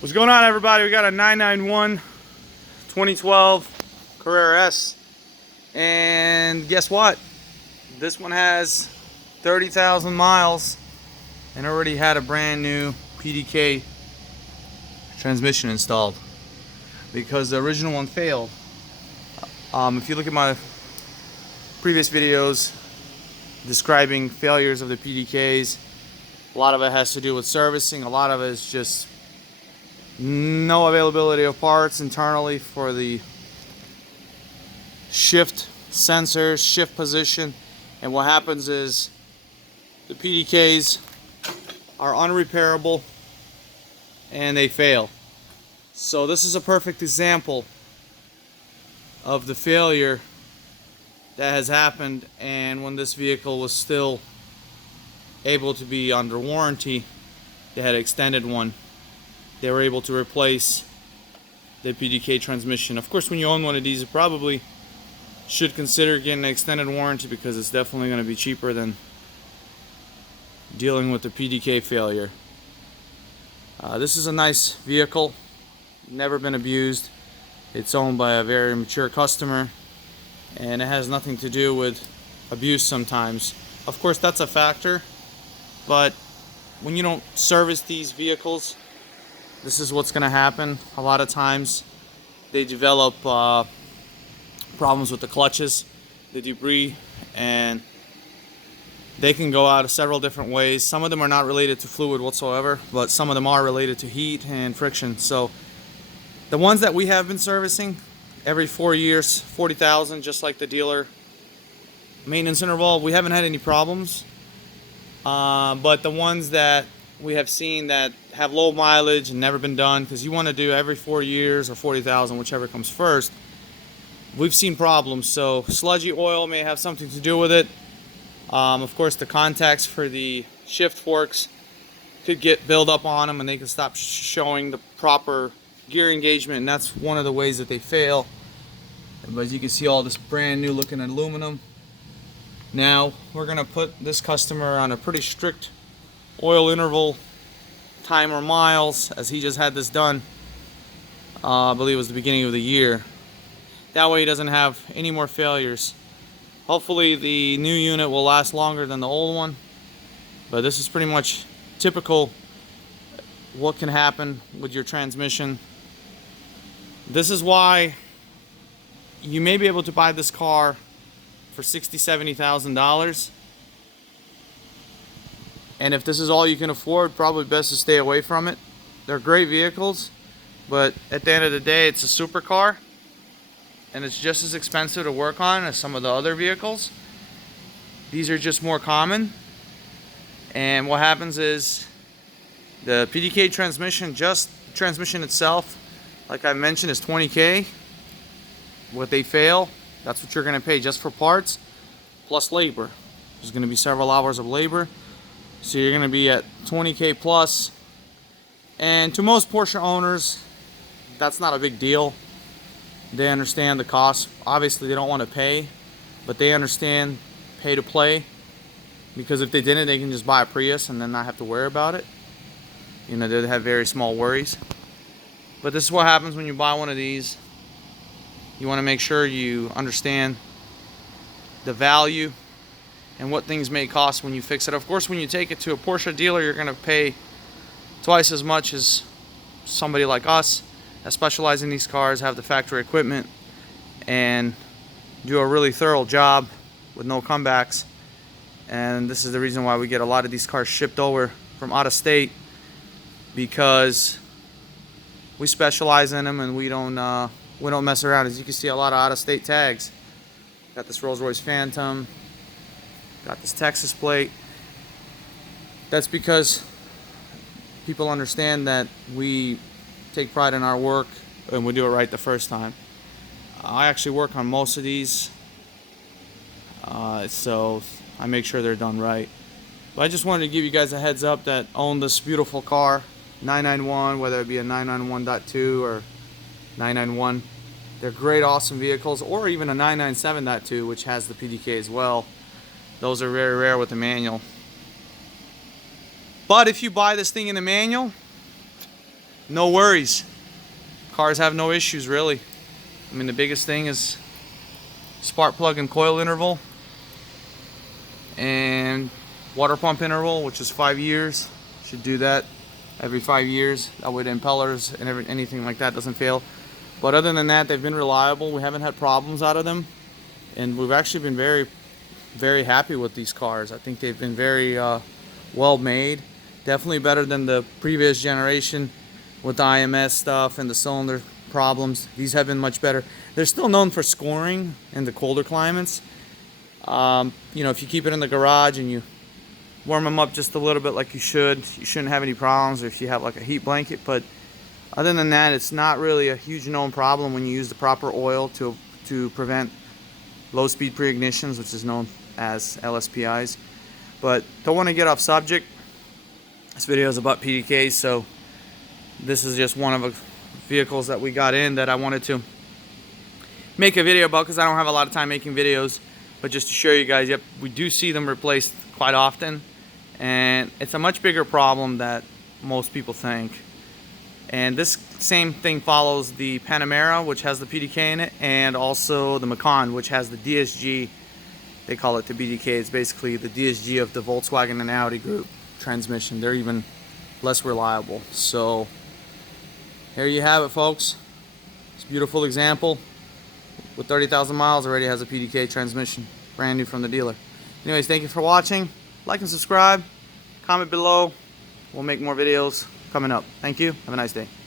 What's going on, everybody? We got a 991 2012 Carrera S, and guess what? This one has 30,000 miles and already had a brand new PDK transmission installed because the original one failed. If you look at my previous videos describing failures of the PDKs, a lot of it has to do with servicing, a lot of it is just no availability of parts internally for the shift sensors, shift position, and what happens is the PDKs are unrepairable and they fail. So this is a perfect example of the failure that has happened, and when this vehicle was still able to be under warranty, they had extended one. They were able to replace the PDK transmission. Of course, when you own one of these, you probably should consider getting an extended warranty because it's definitely going to be cheaper than dealing with the PDK failure. This is a nice vehicle, never been abused. It's owned by a very mature customer, and it has nothing to do with abuse sometimes. Of course, that's a factor, but when you don't service these vehicles, this is what's going to happen. A lot of times they develop problems with the clutches, the debris, and they can go out several different ways. Some of them are not related to fluid whatsoever, but some of them are related to heat and friction. So the ones that we have been servicing every 4 years, 40,000, just like the dealer maintenance interval, we haven't had any problems. But the ones that we have seen that have low mileage and never been done, because you want to do every 4 years or 40,000, whichever comes first, we've seen problems. So sludgy oil may have something to do with it. Of course, the contacts for the shift forks could get build up on them and they can stop showing the proper gear engagement, and that's one of the ways that they fail. But as you can see, all this brand new looking aluminum. Now we're gonna put this customer on a pretty strict oil interval timer miles, as he just had this done, I believe it was the beginning of the year. That way he doesn't have any more failures. Hopefully the new unit will last longer than the old one, but this is pretty much typical what can happen with your transmission. This is why you may be able to buy this car for $60,000-$70,000. And if this is all you can afford, probably best to stay away from it. They're great vehicles, but at the end of the day, it's a supercar, and it's just as expensive to work on as some of the other vehicles. These are just more common, and what happens is the PDK transmission, just the transmission itself, like I mentioned, is $20K. What they fail, that's what you're going to pay just for parts plus labor. There's going to be several hours of labor, so you're going to be at $20K plus. And to most Porsche owners, that's not a big deal. They understand the cost. Obviously they don't want to pay, but they understand pay to play, because if they didn't, they can just buy a Prius and then not have to worry about it. You know, they have very small worries. But this is what happens when you buy one of these. You want to make sure you understand the value and what things may cost when you fix it. Of course, when you take it to a Porsche dealer, you're going to pay twice as much as somebody like us that specialize in these cars, have the factory equipment, and do a really thorough job with no comebacks. And this is the reason why we get a lot of these cars shipped over from out of state, because we specialize in them and we don't mess around. As you can see, a lot of out-of-state tags. Got this Rolls-Royce Phantom. Got this Texas plate. That's because people understand that we take pride in our work and we do it right the first time. I actually work on most of these, so I make sure they're done right. But I just wanted to give you guys a heads up that own this beautiful car, 991, whether it be a 991.2 or 991. They're great, awesome vehicles, or even a 997.2, which has the PDK as well. Those are very rare with the manual. But if you buy this thing in the manual, no worries. Cars have no issues really. I mean, the biggest thing is spark plug and coil interval and water pump interval, which is 5 years. Should do that every 5 years. That way the impellers and anything like that doesn't fail. But other than that, they've been reliable. We haven't had problems out of them, and we've actually been very happy with these cars. I think they've been very well made. Definitely better than the previous generation with the IMS stuff and the cylinder problems. These have been much better. They're still known for scoring in the colder climates. You know, if you keep it in the garage and you warm them up just a little bit like you shouldn't have any problems if you have like a heat blanket. But other than that, it's not really a huge known problem when you use the proper oil to prevent low speed pre-ignitions, which is known as LSPIs. But don't want to get off subject. This video is about PDKs, so this is just one of the vehicles that we got in that I wanted to make a video about, because I don't have a lot of time making videos. But just to show you guys, yep, we do see them replaced quite often, and it's a much bigger problem that most people think. And this same thing follows the Panamera, which has the PDK in it, and also the Macan, which has the DSG. They call it the BDK. It's basically the DSG of the Volkswagen and Audi group transmission. They're even less reliable. So here you have it, folks. It's a beautiful example. With 30,000 miles, already has a PDK transmission, brand new from the dealer. Anyways, thank you for watching. Like and subscribe. Comment below. We'll make more videos coming up. Thank you. Have a nice day.